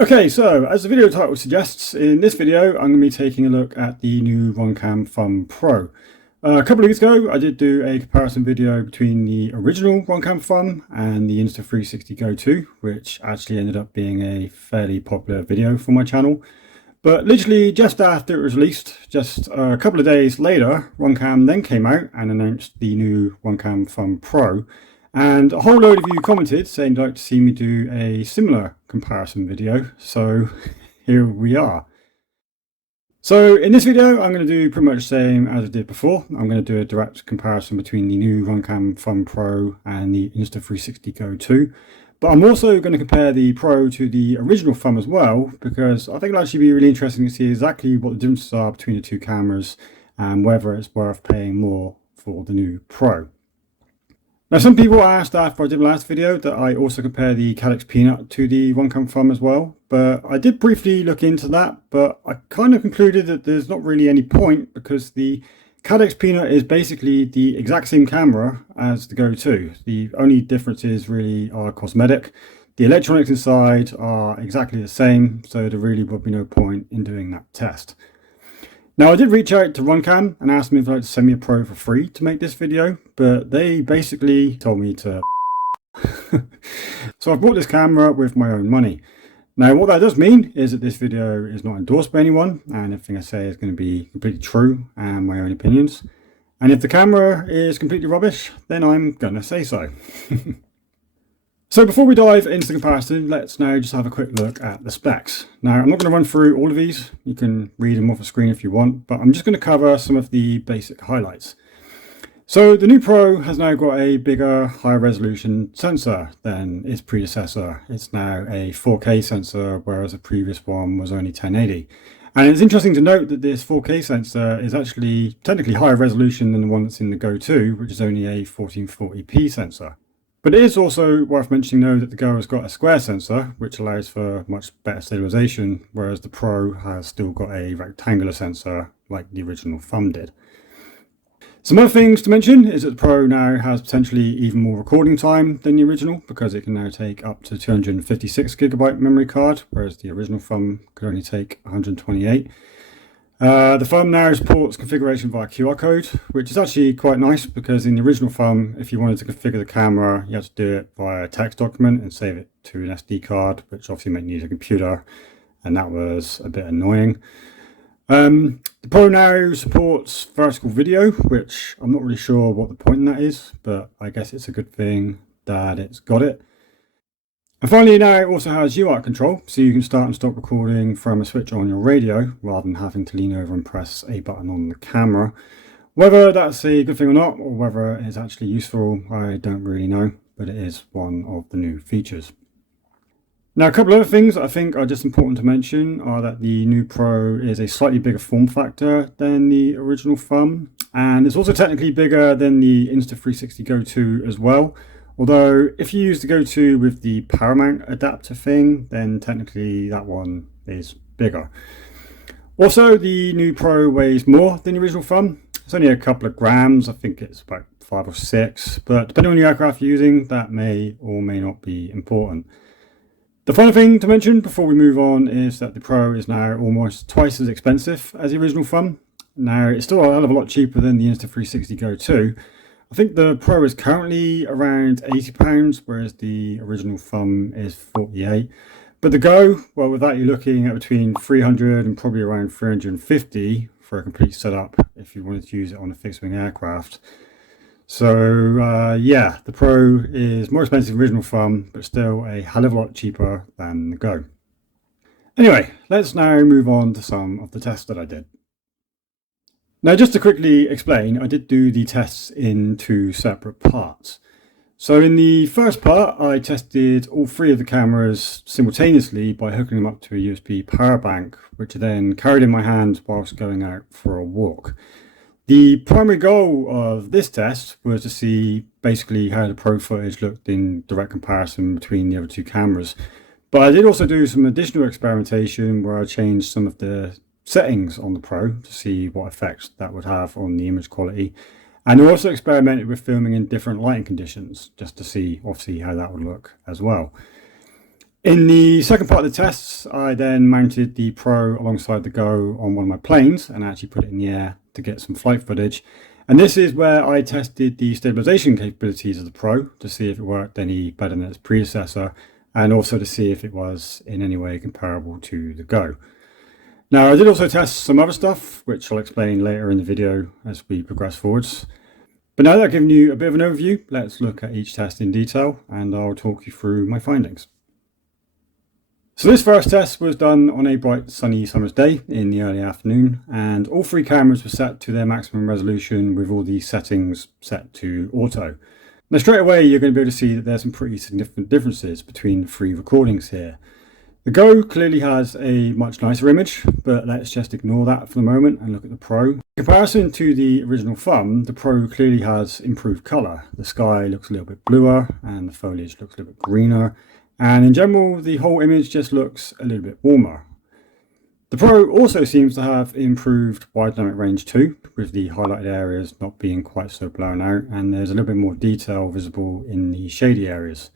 Okay, so as the video title suggests, in this video I'm going to be taking a look at the new Runcam Thumb Pro. A couple of weeks ago I did do a comparison video between the original Runcam Thumb and the Insta360 GO2, which actually ended up being a fairly popular video for my channel. But literally just after it was released, just a couple of days later, Runcam then came out and announced the new Runcam Thumb Pro. And a whole load of you commented saying you'd like to see me do a similar comparison video, so here we are. So in this video I'm going to do pretty much the same as I did before. I'm going to do a direct comparison between the new Runcam Thumb Pro and the Insta360 GO2. But I'm also going to compare the Pro to the original Thumb as well, because I think it'll actually be really interesting to see exactly what the differences are between the two cameras and whether it's worth paying more for the new Pro. Now, some people asked after I did my last video that I also compare the Caddx Peanut to the Runcam Thumb as well, but I did briefly look into that, but I kind of concluded that there's not really any point because the Caddx Peanut is basically the exact same camera as the GO2. The only differences really are cosmetic. The electronics inside are exactly the same, so there really would be no point in doing that test. Now, I did reach out to Runcam and asked them if they'd like to send me a Pro for free to make this video, but they basically told me to So I bought this camera with my own money. Now, what that does mean is that this video is not endorsed by anyone, and everything I say is going to be completely true and my own opinions. And if the camera is completely rubbish, then I'm going to say so. So before we dive into the comparison, let's now just have a quick look at the specs. Now, I'm not going to run through all of these. You can read them off the screen if you want, but I'm just going to cover some of the basic highlights. So the new Pro has now got a bigger, higher resolution sensor than its predecessor. It's now a 4K sensor, whereas the previous one was only 1080. And it's interesting to note that this 4K sensor is actually technically higher resolution than the one that's in the GO2, which is only a 1440p sensor. But it is also worth mentioning though that the Go has got a square sensor, which allows for much better stabilization, whereas the Pro has still got a rectangular sensor like the original Thumb did. Some other things to mention is that the Pro now has potentially even more recording time than the original, because it can now take up to 256GB memory card, whereas the original Thumb could only take 128. The Thumb now supports configuration via QR code, which is actually quite nice because in the original Thumb, if you wanted to configure the camera, you had to do it via a text document and save it to an SD card, which obviously meant you need a computer, and that was a bit annoying. The Pro now supports vertical video, which I'm not really sure what the point in that is, but I guess it's a good thing that it's got it. And finally, now it also has UART control, so you can start and stop recording from a switch on your radio rather than having to lean over and press a button on the camera. Whether that's a good thing or not, or whether it's actually useful, I don't really know, but it is one of the new features. Now, a couple of other things that I think are just important to mention are that the new Pro is a slightly bigger form factor than the original Thumb, and it's also technically bigger than the Insta360 GO2 as well. Although if you use the GO2 with the power mount adapter thing, then technically that one is bigger. Also, the new Pro weighs more than the original Thumb. It's only a couple of grams, I think it's about 5 or 6, but depending on the aircraft you're using, that may or may not be important. The final thing to mention before we move on is that the Pro is now almost twice as expensive as the original Thumb. Now, it's still a hell of a lot cheaper than the Insta360 GO2. I think the Pro is currently around £80, whereas the original Thumb is £48. But the Go, well, with that you're looking at between 300 and probably around 350 for a complete setup if you wanted to use it on a fixed-wing aircraft. So yeah, the Pro is more expensive than the original Thumb, but still a hell of a lot cheaper than the Go. Anyway, let's now move on to some of the tests that I did. Now, just to quickly explain, I did do the tests in two separate parts. So in the first part, I tested all three of the cameras simultaneously by hooking them up to a USB power bank, which I then carried in my hand whilst going out for a walk. The primary goal of this test was to see basically how the Pro footage looked in direct comparison between the other two cameras. But I did also do some additional experimentation where I changed some of the settings on the Pro to see what effects that would have on the image quality, and I also experimented with filming in different lighting conditions just to see obviously how that would look as well. In the second part of the tests, I then mounted the Pro alongside the Go on one of my planes and actually put it in the air to get some flight footage. And this is where I tested the stabilization capabilities of the Pro to see if it worked any better than its predecessor, and also to see if it was in any way comparable to the Go. Now, I did also test some other stuff, which I'll explain later in the video as we progress forwards. But now that I've given you a bit of an overview, let's look at each test in detail, and I'll talk you through my findings. So this first test was done on a bright sunny summer's day in the early afternoon, and all three cameras were set to their maximum resolution with all the settings set to auto. Now straight away you're going to be able to see that there's some pretty significant differences between the three recordings here. The Go clearly has a much nicer image, but let's just ignore that for the moment and look at the Pro. In comparison to the original Thumb, the Pro clearly has improved colour. The sky looks a little bit bluer and the foliage looks a little bit greener. And in general, the whole image just looks a little bit warmer. The Pro also seems to have improved wide dynamic range too, with the highlighted areas not being quite so blown out, and there's a little bit more detail visible in the shady areas.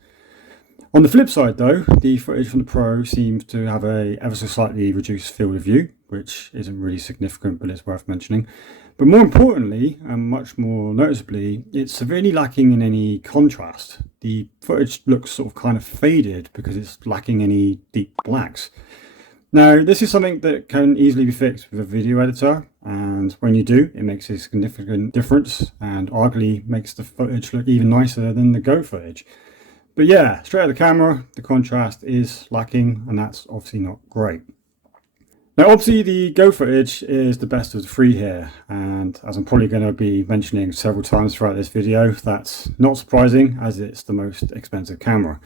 On the flip side though, the footage from the Pro seems to have a ever so slightly reduced field of view, which isn't really significant, but it's worth mentioning. But more importantly, and much more noticeably, it's severely lacking in any contrast. The footage looks sort of kind of faded because it's lacking any deep blacks. Now, this is something that can easily be fixed with a video editor, and when you do, it makes a significant difference and arguably makes the footage look even nicer than the Go footage. But yeah, straight out of the camera, the contrast is lacking, and that's obviously not great. Now obviously the Go footage is the best of the three here, and as I'm probably going to be mentioning several times throughout this video, that's not surprising as it's the most expensive camera.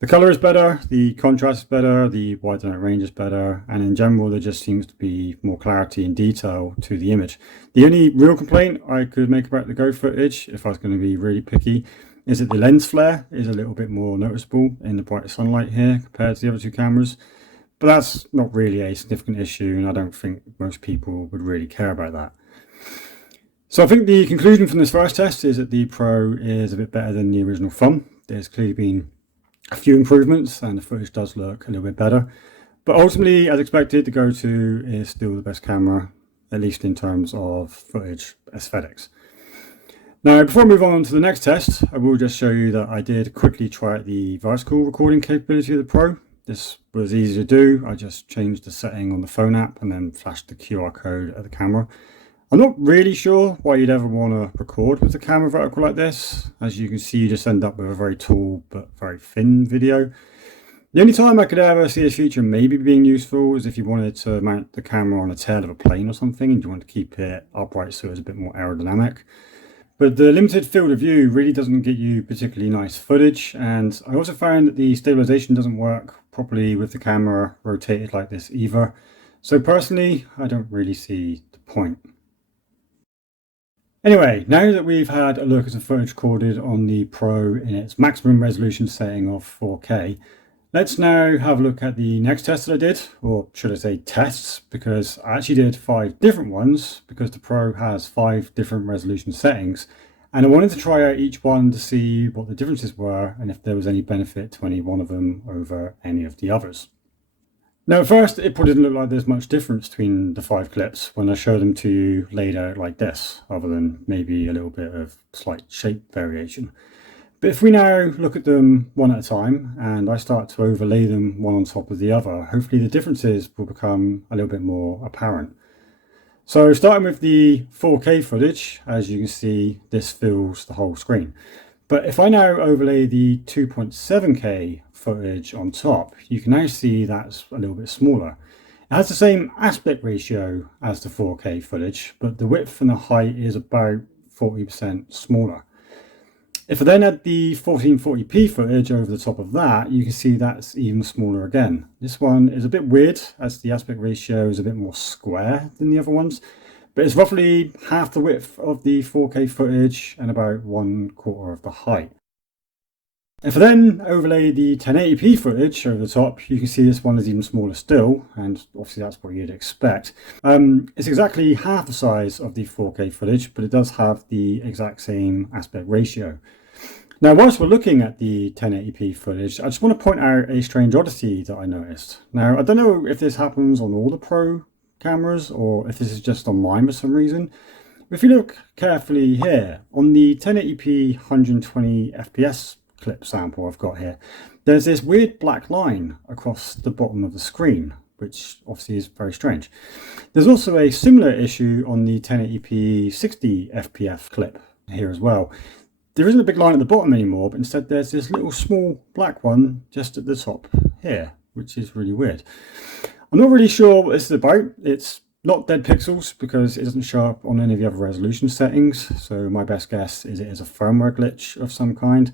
The colour is better, the contrast is better, the wide dynamic range is better, and in general there just seems to be more clarity and detail to the image. The only real complaint I could make about the Go footage, if I was going to be really picky, is that the lens flare is a little bit more noticeable in the bright sunlight here compared to the other two cameras. But that's not really a significant issue, and I don't think most people would really care about that. So I think the conclusion from this first test is that the Pro is a bit better than the original Thumb. There's clearly been a few improvements and the footage does look a little bit better. But ultimately, as expected, the Go2 is still the best camera, at least in terms of footage aesthetics. Now, before I move on to the next test, I will just show you that I did quickly try out the vertical recording capability of the Pro. This was easy to do. I just changed the setting on the phone app and then flashed the QR code at the camera. I'm not really sure why you'd ever want to record with the camera vertical like this. As you can see, you just end up with a very tall but very thin video. The only time I could ever see this feature maybe being useful is if you wanted to mount the camera on a tail of a plane or something and you want to keep it upright so it's a bit more aerodynamic. But the limited field of view really doesn't get you particularly nice footage, and I also found that the stabilization doesn't work properly with the camera rotated like this either. So personally, I don't really see the point. Anyway, now that we've had a look at the footage recorded on the Pro in its maximum resolution setting of 4K, let's now have a look at the next test that I did, or should I say tests, because I actually did 5 different ones because the Pro has 5 different resolution settings, and I wanted to try out each one to see what the differences were and if there was any benefit to any one of them over any of the others. Now at first it probably didn't look like there's much difference between the 5 clips when I show them to you laid out like this, other than maybe a little bit of slight shape variation. But if we now look at them one at a time and I start to overlay them one on top of the other, hopefully the differences will become a little bit more apparent. So starting with the 4K footage, as you can see, this fills the whole screen. But if I now overlay the 2.7K footage on top, you can now see that's a little bit smaller. It has the same aspect ratio as the 4K footage, but the width and the height is about 40% smaller. If I then add the 1440p footage over the top of that, you can see that's even smaller again. This one is a bit weird as the aspect ratio is a bit more square than the other ones, but it's roughly half the width of the 4K footage and about 1/4 of the height. If I then overlay the 1080p footage over the top, you can see this one is even smaller still, and obviously that's what you'd expect. It's exactly half the size of the 4K footage, but it does have the exact same aspect ratio. Now, whilst we're looking at the 1080p footage, I just want to point out a strange oddity that I noticed. Now, I don't know if this happens on all the Pro cameras or if this is just on mine for some reason. If you look carefully here, on the 1080p 120 FPS clip sample I've got here, there's this weird black line across the bottom of the screen, which obviously is very strange. There's also a similar issue on the 1080p 60 FPS clip here as well. There isn't a big line at the bottom anymore, but instead there's this little small black one just at the top here, which is really weird. I'm not really sure what this is about. It's not dead pixels because it doesn't show up on any of the other resolution settings, so my best guess is it is a firmware glitch of some kind.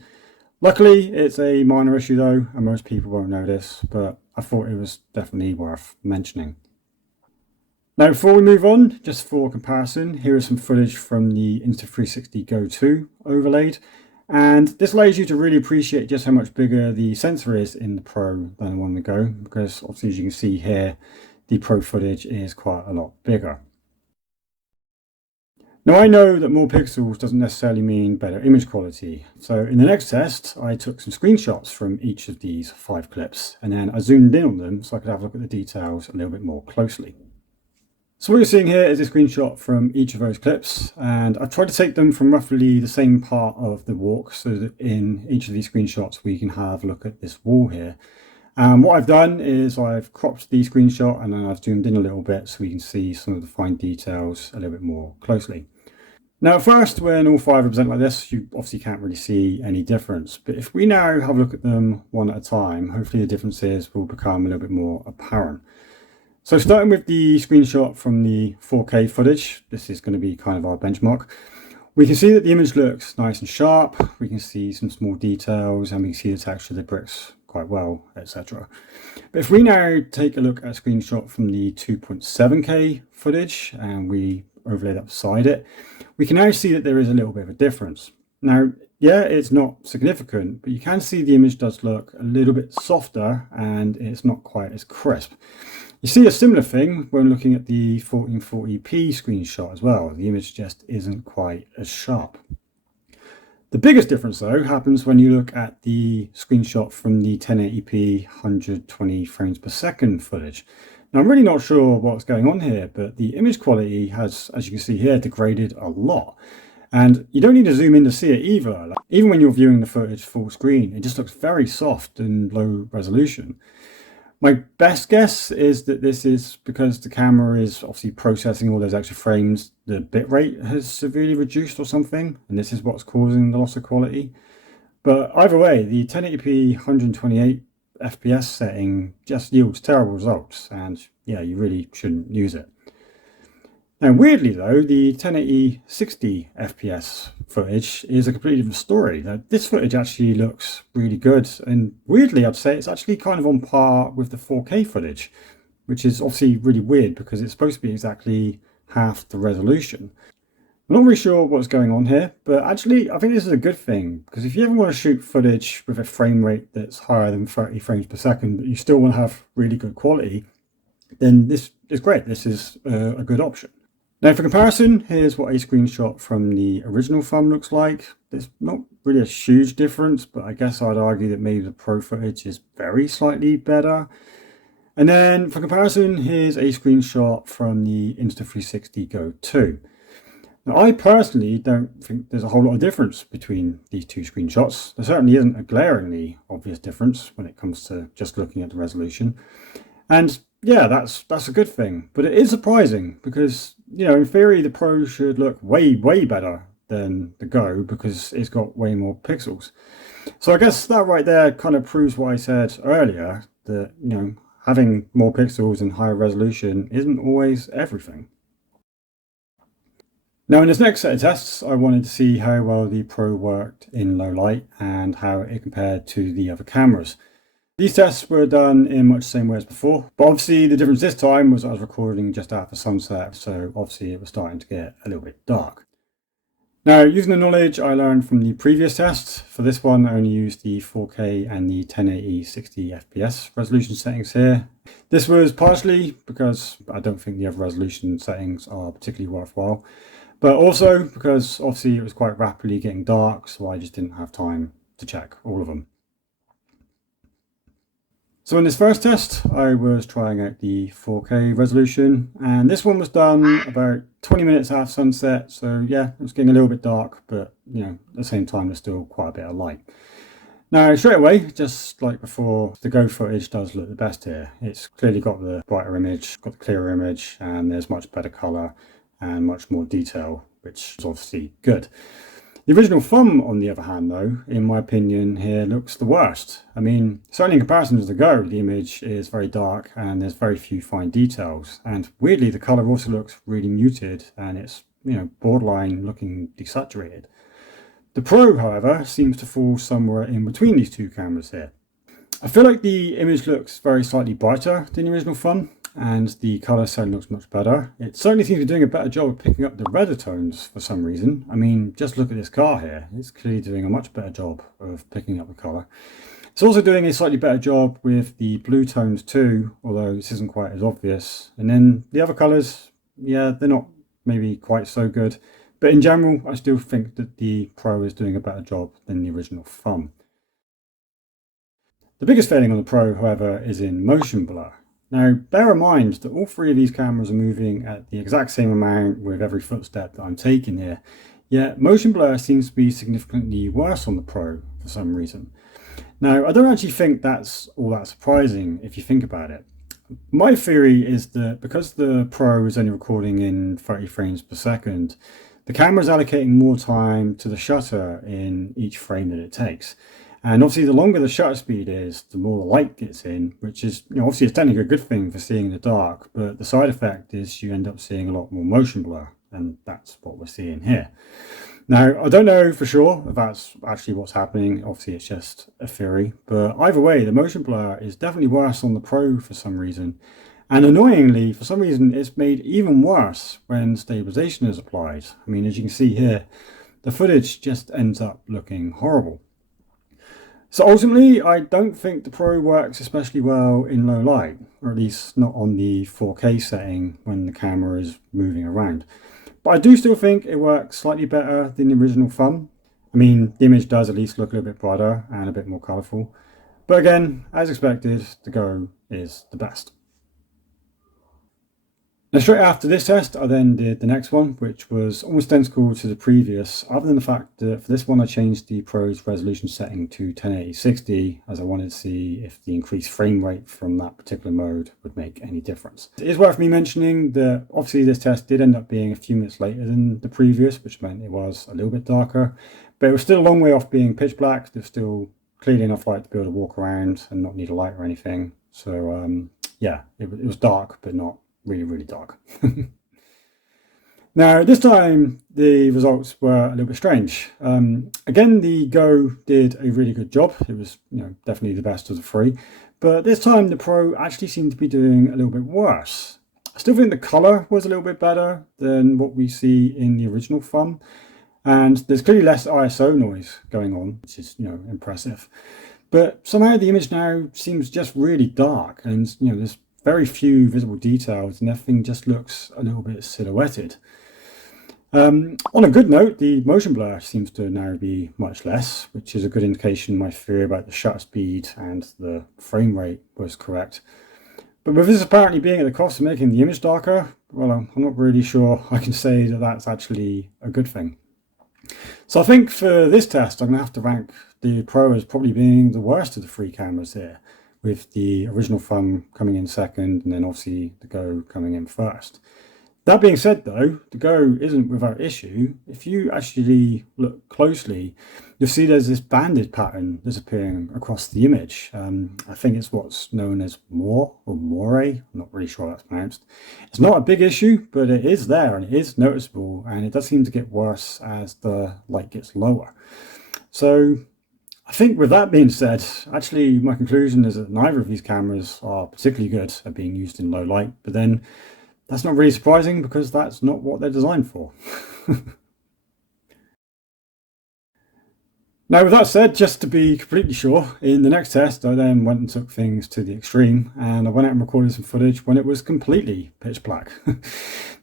Luckily, it's a minor issue though, and most people won't know this, but I thought it was definitely worth mentioning. Now, before we move on, just for comparison, here is some footage from the Insta360 GO2 overlaid, and this allows you to really appreciate just how much bigger the sensor is in the Pro than the one in the Go, because obviously as you can see here, the Pro footage is quite a lot bigger. Now, I know that more pixels doesn't necessarily mean better image quality. So in the next test, I took some screenshots from each of these 5 clips, and then I zoomed in on them so I could have a look at the details a little bit more closely. So what you're seeing here is a screenshot from each of those clips, and I've tried to take them from roughly the same part of the walk so that in each of these screenshots we can have a look at this wall here. What I've done is I've cropped the screenshot and then I've zoomed in a little bit so we can see some of the fine details a little bit more closely. Now at first, when all 5 are presented like this, you obviously can't really see any difference, but if we now have a look at them one at a time, hopefully the differences will become a little bit more apparent. So starting with the screenshot from the 4K footage, this is going to be kind of our benchmark. We can see that the image looks nice and sharp, we can see some small details, and we can see the texture of the bricks quite well, etc. But if we now take a look at a screenshot from the 2.7K footage and we overlay that beside it, we can now see that there is a little bit of a difference. Now, yeah, it's not significant, but you can see the image does look a little bit softer and it's not quite as crisp. You see a similar thing when looking at the 1440p screenshot as well. The image just isn't quite as sharp. The biggest difference though happens when you look at the screenshot from the 1080p 120 frames per second footage. Now I'm really not sure what's going on here, but the image quality has, as you can see here, degraded a lot. And you don't need to zoom in to see it either. Even when you're viewing the footage full screen, it just looks very soft and low resolution. My best guess is that this is because the camera is obviously processing all those extra frames. The bitrate has severely reduced or something, and this is what's causing the loss of quality. But either way, the 1080p 128 FPS setting just yields terrible results, and yeah, you really shouldn't use it. Now, weirdly though, the 1080 60 FPS footage is a completely different story. Now, this footage actually looks really good, and weirdly I'd say it's actually kind of on par with the 4K footage, which is obviously really weird because it's supposed to be exactly half the resolution. I'm not really sure what's going on here, but actually I think this is a good thing, because if you ever want to shoot footage with a frame rate that's higher than 30 frames per second, but you still want to have really good quality, then this is great. This is a good option. Now for comparison, here's what a screenshot from the original thumb looks like. There's not really a huge difference, but I guess I'd argue that maybe the Pro footage is very slightly better. And then for comparison, here's a screenshot from the Insta360 GO2. Now I personally don't think there's a whole lot of difference between these two screenshots. There certainly isn't a glaringly obvious difference when it comes to just looking at the resolution. And yeah, that's a good thing, but it is surprising because, you know, in theory the Pro should look way better than the Go because it's got way more pixels. So I guess that right there kind of proves what I said earlier, that, you know, having more pixels and higher resolution isn't always everything. Now in this next set of tests, I wanted to see how well the Pro worked in low light and how it compared to the other cameras. These tests were done in much the same way as before, but obviously the difference this time was I was recording just after sunset, so obviously it was starting to get a little bit dark. Now, using the knowledge I learned from the previous tests, for this one I only used the 4K and the 1080 60 FPS resolution settings here. This was partially because I don't think the other resolution settings are particularly worthwhile, but also because obviously it was quite rapidly getting dark, so I just didn't have time to check all of them. So in this first test, I was trying out the 4K resolution, and this one was done about 20 minutes after sunset. So yeah, it was getting a little bit dark, but you know, at the same time, there's still quite a bit of light. Now, straight away, just like before, the Go footage does look the best here. It's clearly got the brighter image, got the clearer image, and there's much better color and much more detail, which is obviously good. The original Thumb, on the other hand, though, in my opinion, here looks the worst. I mean, certainly in comparison to the Go, the image is very dark and there's very few fine details. And weirdly, the color also looks really muted and it's, you know, borderline looking desaturated. The Pro, however, seems to fall somewhere in between these two cameras here. I feel like the image looks very slightly brighter than the original Thumb, and the colour certainly looks much better. It certainly seems to be doing a better job of picking up the redder tones for some reason. I mean, just look at this car here. It's clearly doing a much better job of picking up the colour. It's also doing a slightly better job with the blue tones too, although this isn't quite as obvious. And then the other colours, yeah, they're not maybe quite so good. But in general, I still think that the Pro is doing a better job than the original Thumb. The biggest failing on the Pro, however, is in motion blur. Now, bear in mind that all three of these cameras are moving at the exact same amount with every footstep that I'm taking here, yet motion blur seems to be significantly worse on the Pro for some reason. Now, I don't actually think that's all that surprising if you think about it. My theory is that because the Pro is only recording in 30 frames per second, the camera is allocating more time to the shutter in each frame that it takes. And obviously, the longer the shutter speed is, the more the light gets in, which is, you know, obviously it's technically a good thing for seeing in the dark, but the side effect is you end up seeing a lot more motion blur, and that's what we're seeing here. Now, I don't know for sure if that's actually what's happening. Obviously, it's just a theory, but either way, the motion blur is definitely worse on the Pro for some reason. And annoyingly, for some reason, it's made even worse when stabilization is applied. I mean, as you can see here, the footage just ends up looking horrible. So ultimately, I don't think the Pro works especially well in low light, or at least not on the 4K setting when the camera is moving around. But I do still think it works slightly better than the original Thumb. I mean, the image does at least look a little bit brighter and a bit more colourful. But again, as expected, the Go is the best. Now, straight after this test, I then did the next one, which was almost identical to the previous, other than the fact that for this one I changed the Pro's resolution setting to 1080-60, as I wanted to see if the increased frame rate from that particular mode would make any difference. It is worth me mentioning that obviously this test did end up being a few minutes later than the previous, which meant it was a little bit darker, but it was still a long way off being pitch black. There's still clearly enough light to be able to walk around and not need a light or anything. So yeah, it was dark, but not really dark. Now, this time the results were a little bit strange. Again, the Go did a really good job. It was, you know, definitely the best of the three. But this time the Pro actually seemed to be doing a little bit worse. I still think the color was a little bit better than what we see in the original Thumb. And there's clearly less ISO noise going on, which is, you know, impressive. But somehow the image now seems just really dark, and, you know, there's very few visible details and everything just looks a little bit silhouetted. On a good note, the motion blur seems to now be much less, which is a good indication my theory about the shutter speed and the frame rate was correct. But with this apparently being at the cost of making the image darker, well, I'm not really sure I can say that that's actually a good thing. So I think for this test, I'm going to have to rank the Pro as probably being the worst of the three cameras here, with the original Thumb coming in second and then obviously the Go coming in first. That being said though, the Go isn't without issue. If you actually look closely, you'll see there's this banded pattern that's appearing across the image. I think it's what's known as moire or moire. I'm not really sure how that's pronounced. It's not a big issue, but it is there and it is noticeable, and it does seem to get worse as the light gets lower. So I think with that being said, actually my conclusion is that neither of these cameras are particularly good at being used in low light, but then that's not really surprising because that's not what they're designed for. Now, with that said, just to be completely sure, in the next test, I then went and took things to the extreme, and I went out and recorded some footage when it was completely pitch black.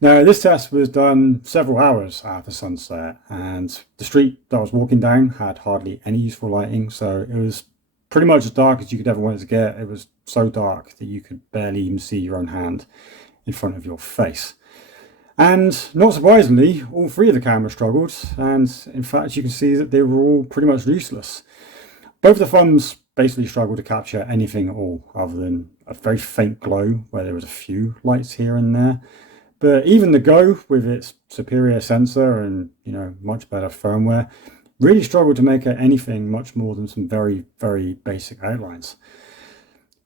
Now, this test was done several hours after sunset, and the street that I was walking down had hardly any useful lighting, so it was pretty much as dark as you could ever want it to get. It was so dark that you could barely even see your own hand in front of your face. And not surprisingly, all three of the cameras struggled, and in fact you can see that they were all pretty much useless. Both the thumbs basically struggled to capture anything at all other than a very faint glow where there was a few lights here and there. But even the Go, with its superior sensor and much better firmware, really struggled to make out anything much more than some very, very basic outlines.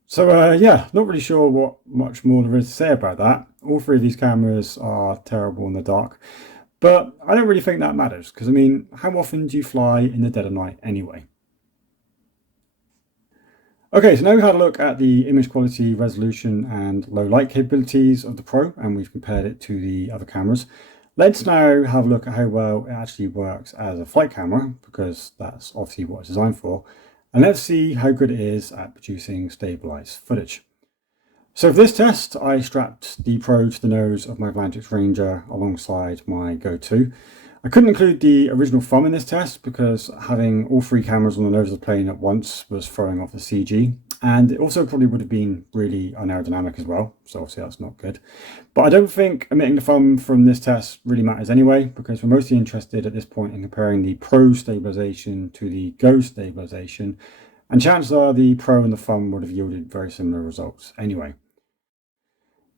So yeah, not really sure what much more there is to say about that. All three of these cameras are terrible in the dark, but I don't really think that matters, because I mean, how often do you fly in the dead of night anyway? Okay, so now we've had a look at the image quality, resolution and low light capabilities of the Pro, and we've compared it to the other cameras. Let's now have a look at how well it actually works as a flight camera, because that's obviously what it's designed for. And let's see how good it is at producing stabilized footage. So for this test, I strapped the Pro to the nose of my Atlantic Ranger alongside my GO2. I couldn't include the original thumb in this test because having all three cameras on the nose of the plane at once was throwing off the CG, and it also probably would have been really unaerodynamic as well, so obviously that's not good. But I don't think omitting the thumb from this test really matters anyway, because we're mostly interested at this point in comparing the Pro stabilization to the Go stabilization, and chances are the Pro and the thumb would have yielded very similar results anyway.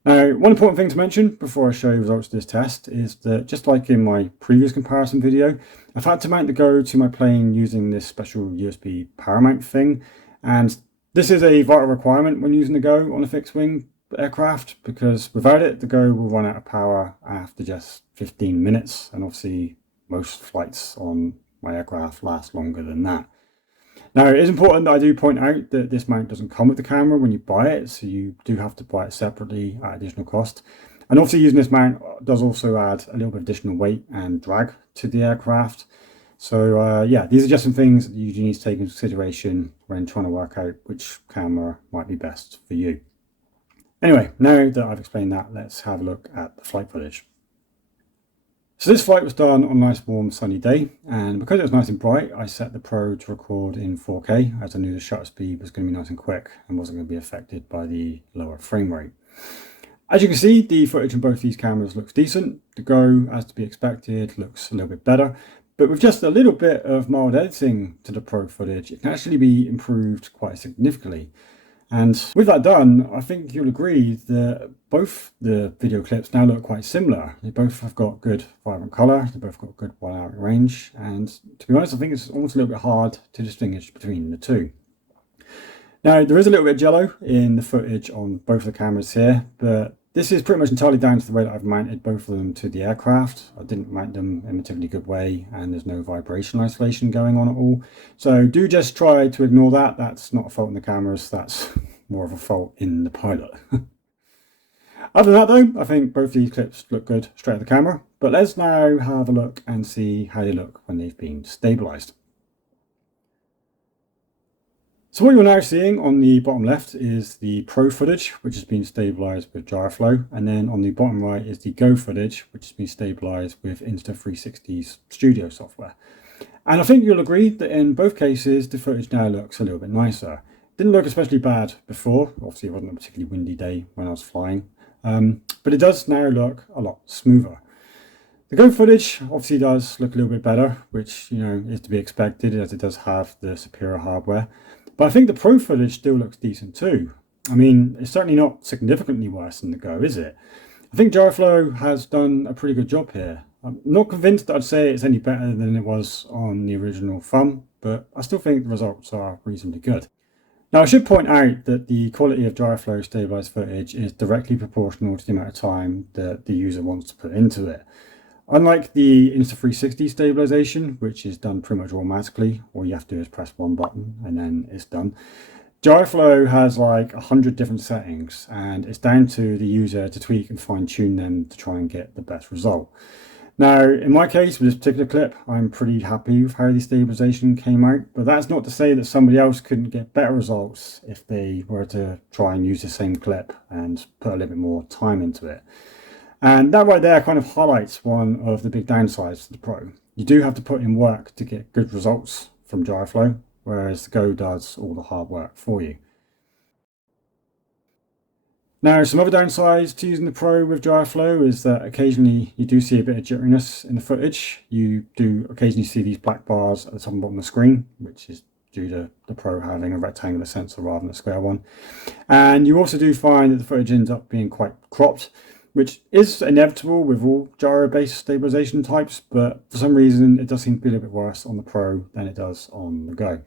Now, one important thing to mention before I show you results of this test is that, just like in my previous comparison video, I've had to mount the Go to my plane using this special USB power mount thing, and this is a vital requirement when using the Go on a fixed wing aircraft, because without it the Go will run out of power after just 15 minutes, and obviously most flights on my aircraft last longer than that. Now, it is important that I do point out that this mount doesn't come with the camera when you buy it, so you do have to buy it separately at additional cost. And obviously using this mount does also add a little bit of additional weight and drag to the aircraft. So yeah, these are just some things that you need to take into consideration when trying to work out which camera might be best for you. Anyway, now that I've explained that, let's have a look at the flight footage. So this flight was done on a nice warm sunny day, and because it was nice and bright, I set the Pro to record in 4K, as I knew the shutter speed was going to be nice and quick and wasn't going to be affected by the lower frame rate. As you can see, the footage on both these cameras looks decent. The Go, as to be expected, looks a little bit better, but with just a little bit of mild editing to the Pro footage, it can actually be improved quite significantly. And with that done, I think you'll agree that both the video clips now look quite similar. They both have got good vibrant colour, they both got good wide out range, and to be honest, I think it's almost a little bit hard to distinguish between the two. Now, there is a little bit of jello in the footage on both the cameras here, but this is pretty much entirely down to the way that I've mounted both of them to the aircraft. I didn't mount them in a particularly good way, and there's no vibration isolation going on at all. So do just try to ignore that. That's not a fault in the cameras, that's more of a fault in the pilot. Other than that though, I think both these clips look good straight at the camera, but let's now have a look and see how they look when they've been stabilized. So what you're now seeing on the bottom left is the Pro footage, which has been stabilized with Gyroflow, and then on the bottom right is the Go footage, which has been stabilized with Insta360's studio software. And I think you'll agree that in both cases the footage now looks a little bit nicer. It didn't look especially bad before, obviously it wasn't a particularly windy day when I was flying, but it does now look a lot smoother. The Go footage obviously does look a little bit better, which is to be expected as it does have the superior hardware. But I think the Pro footage still looks decent too. I mean, it's certainly not significantly worse than the Go, is it? I think Gyroflow has done a pretty good job here. I'm not convinced that I'd say it's any better than it was on the original Thumb, but I still think the results are reasonably good. Now, I should point out that the quality of Gyroflow stabilized footage is directly proportional to the amount of time that the user wants to put into it. Unlike the Insta360 stabilization, which is done pretty much automatically, all you have to do is press one button and then it's done, Gyroflow has like 100 different settings, and it's down to the user to tweak and fine tune them to try and get the best result. Now, in my case, with this particular clip, I'm pretty happy with how the stabilization came out, but that's not to say that somebody else couldn't get better results if they were to try and use the same clip and put a little bit more time into it. And that right there kind of highlights one of the big downsides to the Pro. You do have to put in work to get good results from Gyroflow, whereas the Go does all the hard work for you. Now, some other downsides to using the Pro with Gyroflow is that occasionally you do see a bit of jitteriness in the footage. You do occasionally see these black bars at the top and bottom of the screen, which is due to the Pro having a rectangular sensor rather than a square one. And you also do find that the footage ends up being quite cropped, which is inevitable with all gyro-based stabilization types, but for some reason it does seem to be a little bit worse on the Pro than it does on the Go.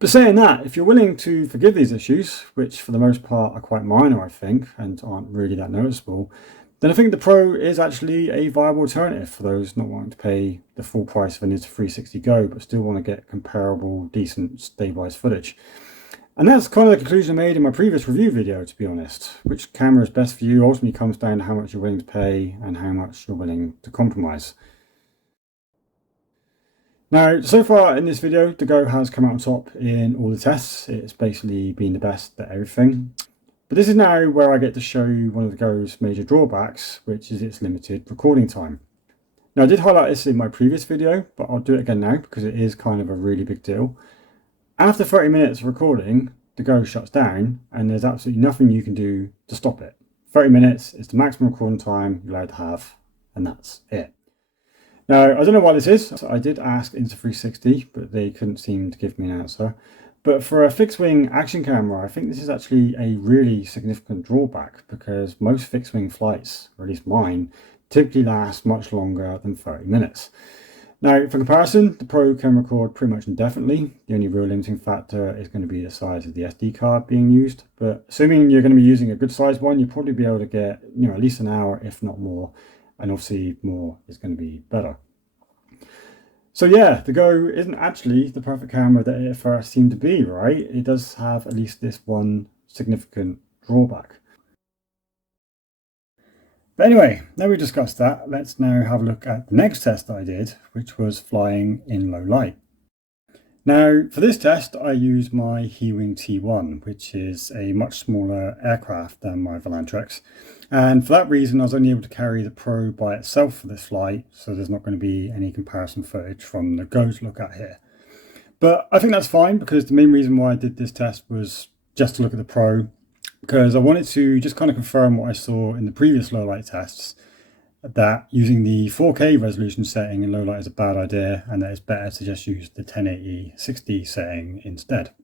But saying that, if you're willing to forgive these issues, which for the most part are quite minor, I think, and aren't really that noticeable, then I think the Pro is actually a viable alternative for those not wanting to pay the full price of an Insta360 Go, but still want to get comparable, decent, stabilized footage. And that's kind of the conclusion I made in my previous review video, to be honest. Which camera is best for you ultimately comes down to how much you're willing to pay and how much you're willing to compromise. Now, so far in this video, the Go has come out on top in all the tests. It's basically been the best at everything. But this is now where I get to show you one of the Go's major drawbacks, which is its limited recording time. Now, I did highlight this in my previous video, but I'll do it again now because it is kind of a really big deal. After 30 minutes of recording, the Go shuts down and there's absolutely nothing you can do to stop it. 30 minutes is the maximum recording time you're allowed to have, and that's it. Now, I don't know why this is. I did ask Insta360, but they couldn't seem to give me an answer. But for a fixed-wing action camera, I think this is actually a really significant drawback because most fixed-wing flights, or at least mine, typically last much longer than 30 minutes. Now, for comparison, the Pro can record pretty much indefinitely. The only real limiting factor is going to be the size of the SD card being used. But assuming you're going to be using a good sized one, you'll probably be able to get, at least an hour, if not more. And obviously more is going to be better. So yeah, the Go isn't actually the perfect camera that it first seemed to be, right? It does have at least this one significant drawback. But anyway, now we've discussed that, let's now have a look at the next test that I did, which was flying in low light. Now, for this test, I used my Hewing T1, which is a much smaller aircraft than my Volantrex. And for that reason, I was only able to carry the Pro by itself for this flight, so there's not going to be any comparison footage from the Go to look at here. But I think that's fine because the main reason why I did this test was just to look at the Pro, because I wanted to just kind of confirm what I saw in the previous low light tests, that using the 4K resolution setting in low light is a bad idea and that it's better to just use the 1080 60 setting instead.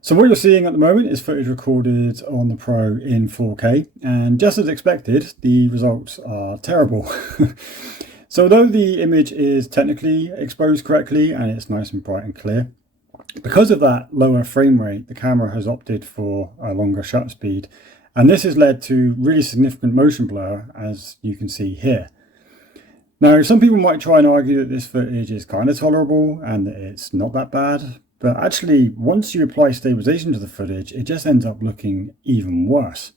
So what you're seeing at the moment is footage recorded on the Pro in 4K, and just as expected, the results are terrible. So although the image is technically exposed correctly and it's nice and bright and clear, because of that lower frame rate, the camera has opted for a longer shutter speed, and this has led to really significant motion blur, as you can see here. Now, some people might try and argue that this footage is kind of tolerable and that it's not that bad, but actually, once you apply stabilization to the footage, it just ends up looking even worse.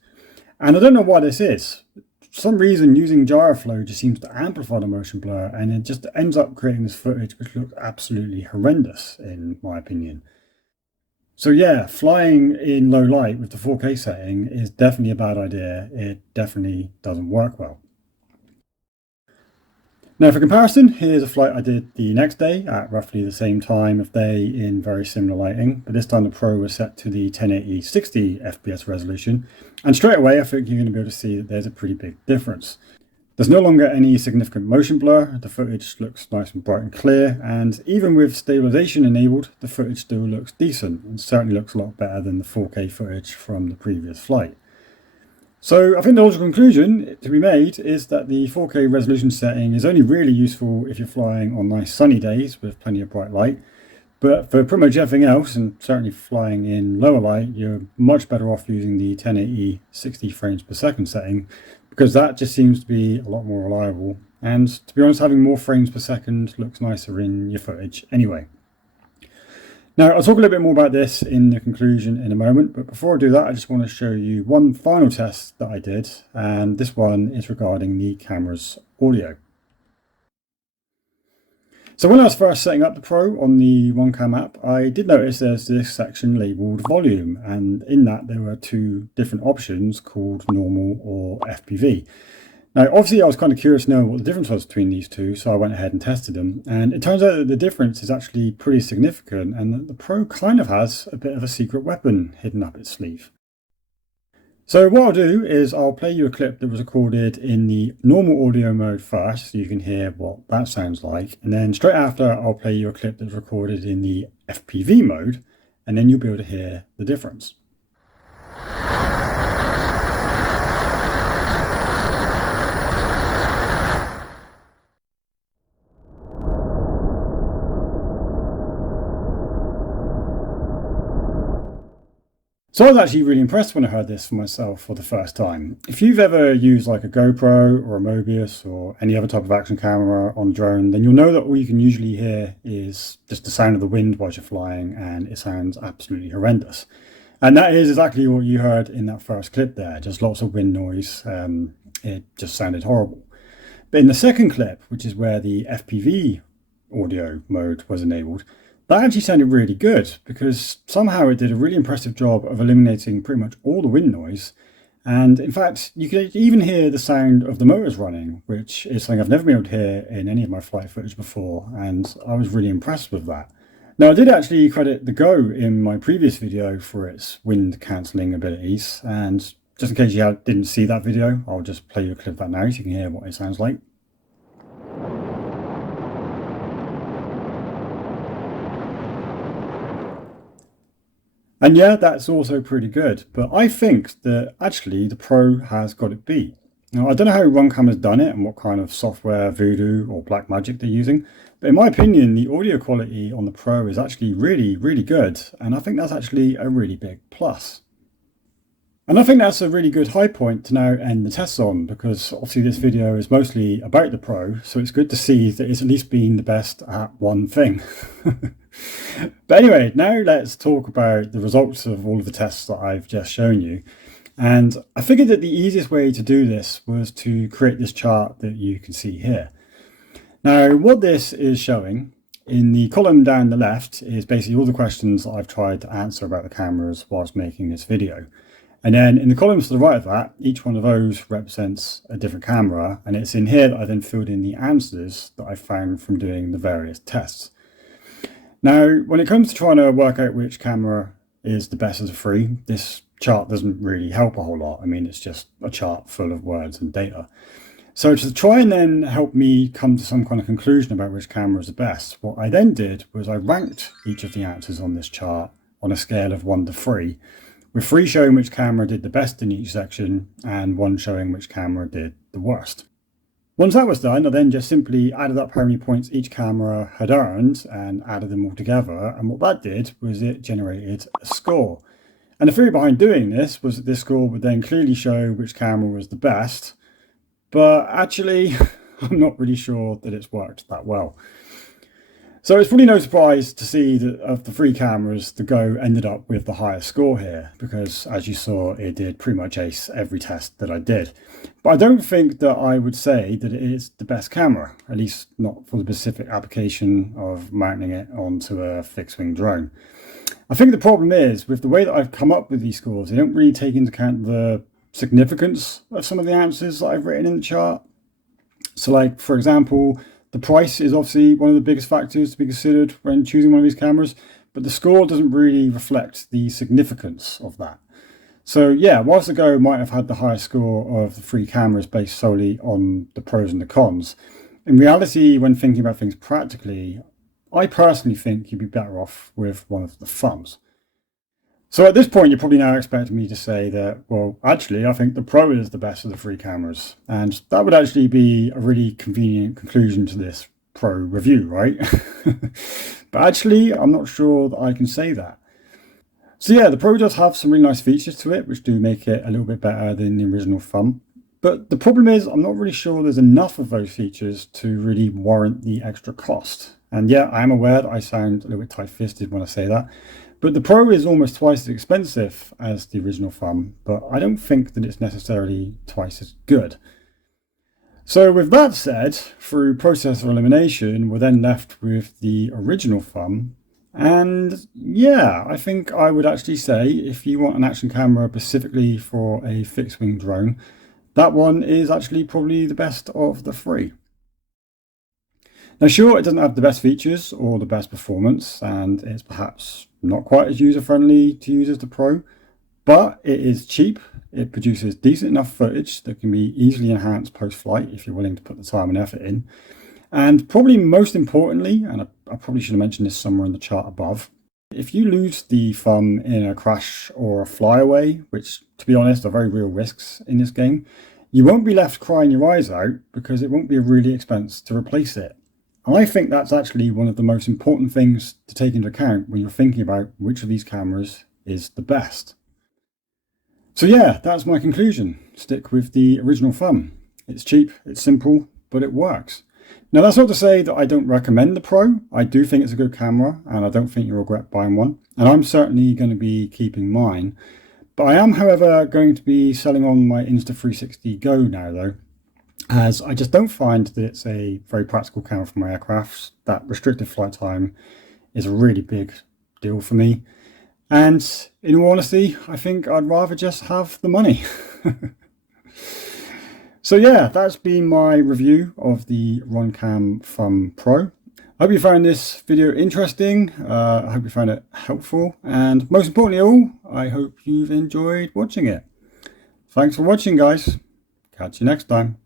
And I don't know why this is. For some reason, using Gyroflow just seems to amplify the motion blur, and it just ends up creating this footage which looks absolutely horrendous, in my opinion. So yeah, flying in low light with the 4K setting is definitely a bad idea. It definitely doesn't work well. Now for comparison, here's a flight I did the next day at roughly the same time of day in very similar lighting, but this time the Pro was set to the 1080 60 FPS resolution, and straight away I think you're going to be able to see that there's a pretty big difference. There's no longer any significant motion blur, the footage looks nice and bright and clear, and even with stabilization enabled, the footage still looks decent and certainly looks a lot better than the 4K footage from the previous flight. So I think the logical conclusion to be made is that the 4K resolution setting is only really useful if you're flying on nice sunny days with plenty of bright light, but for pretty much everything else, and certainly flying in lower light, you're much better off using the 1080 60 frames per second setting, because that just seems to be a lot more reliable, and to be honest, having more frames per second looks nicer in your footage anyway. Now, I'll talk a little bit more about this in the conclusion in a moment, but before I do that, I just want to show you one final test that I did, and this one is regarding the camera's audio. So when I was first setting up the Pro on the Runcam app, I did notice there's this section labelled volume, and in that there were two different options called normal or FPV. Now, obviously I was kind of curious to know what the difference was between these two, so I went ahead and tested them, and it turns out that the difference is actually pretty significant, and that the Pro kind of has a bit of a secret weapon hidden up its sleeve. So what I'll do is I'll play you a clip that was recorded in the normal audio mode first, so you can hear what that sounds like. And then straight after, I'll play you a clip that's recorded in the FPV mode, and then you'll be able to hear the difference. So I was actually really impressed when I heard this for myself for the first time. If you've ever used like a GoPro or a Mobius or any other type of action camera on a drone, then you'll know that all you can usually hear is just the sound of the wind while you're flying, and it sounds absolutely horrendous. And that is exactly what you heard in that first clip there, just lots of wind noise. It just sounded horrible. But in the second clip, which is where the FPV audio mode was enabled, that actually sounded really good, because somehow it did a really impressive job of eliminating pretty much all the wind noise. And in fact, you could even hear the sound of the motors running, which is something I've never been able to hear in any of my flight footage before, and I was really impressed with that. Now, I did actually credit the Go in my previous video for its wind cancelling abilities, and just in case you didn't see that video, I'll just play you a clip of that now so you can hear what it sounds like. And yeah, that's also pretty good, but I think that actually the Pro has got it beat. Now, I don't know how Runcam has done it and what kind of software, Voodoo or Blackmagic they're using, but in my opinion, the audio quality on the Pro is actually really, really good, and I think that's actually a really big plus. And I think that's a really good high point to now end the tests on, because obviously this video is mostly about the Pro, so it's good to see that it's at least been the best at one thing. But anyway, now let's talk about the results of all of the tests that I've just shown you. And I figured that the easiest way to do this was to create this chart that you can see here. Now, what this is showing in the column down the left is basically all the questions that I've tried to answer about the cameras whilst making this video. And then in the columns to the right of that, each one of those represents a different camera, and it's in here that I then filled in the answers that I found from doing the various tests. Now, when it comes to trying to work out which camera is the best of the three, this chart doesn't really help a whole lot. I mean, it's just a chart full of words and data. So to try and then help me come to some kind of conclusion about which camera is the best, what I then did was I ranked each of the answers on this chart on a scale of 1 to 3, with 3 showing which camera did the best in each section and 1 showing which camera did the worst. Once that was done, I then just simply added up how many points each camera had earned and added them all together, and what that did was it generated a score. And the theory behind doing this was that this score would then clearly show which camera was the best, but actually I'm not really sure that it's worked that well. So it's probably no surprise to see that of the 3 cameras, the Go ended up with the highest score here, because as you saw, it did pretty much ace every test that I did. But I don't think that I would say that it is the best camera, at least not for the specific application of mounting it onto a fixed-wing drone. I think the problem is, with the way that I've come up with these scores, they don't really take into account the significance of some of the answers that I've written in the chart. So like, for example, the price is obviously one of the biggest factors to be considered when choosing one of these cameras, but the score doesn't really reflect the significance of that. So yeah, whilst the Go might have had the highest score of the 3 cameras based solely on the pros and the cons, in reality, when thinking about things practically, I personally think you'd be better off with one of the thumbs. So at this point, you're probably now expecting me to say that, well, actually, I think the Pro is the best of the 3 cameras. And that would actually be a really convenient conclusion to this Pro review, right? But actually, I'm not sure that I can say that. So yeah, the Pro does have some really nice features to it, which do make it a little bit better than the original Thumb. But the problem is, I'm not really sure there's enough of those features to really warrant the extra cost. And yeah, I am aware that I sound a little bit tight-fisted when I say that, but the Pro is almost twice as expensive as the original Thumb, but I don't think that it's necessarily twice as good. So with that said, through process of elimination, we're then left with the original Thumb. And yeah, I think I would actually say if you want an action camera specifically for a fixed wing drone, that one is actually probably the best of the three. Now sure, it doesn't have the best features or the best performance, and it's perhaps not quite as user-friendly to use as the Pro, but it is cheap. It produces decent enough footage that can be easily enhanced post-flight if you're willing to put the time and effort in. And probably most importantly, and I probably should have mentioned this somewhere in the chart above, if you lose the Thumb in a crash or a flyaway, which to be honest are very real risks in this game, you won't be left crying your eyes out because it won't be a really expense to replace it. I think that's actually one of the most important things to take into account when you're thinking about which of these cameras is the best. So yeah, that's my conclusion. Stick with the original Thumb. It's cheap, it's simple, but it works. Now that's not to say that I don't recommend the Pro. I do think it's a good camera and I don't think you'll regret buying one. And I'm certainly going to be keeping mine. But I am, however, going to be selling on my Insta360 GO now though, as I just don't find that it's a very practical camera for my aircrafts. That restricted flight time is a really big deal for me. And in all honesty, I think I'd rather just have the money. So yeah, that's been my review of the Runcam Thumb Pro. I hope you found this video interesting. I hope you found it helpful. And most importantly all, I hope you've enjoyed watching it. Thanks for watching, guys. Catch you next time.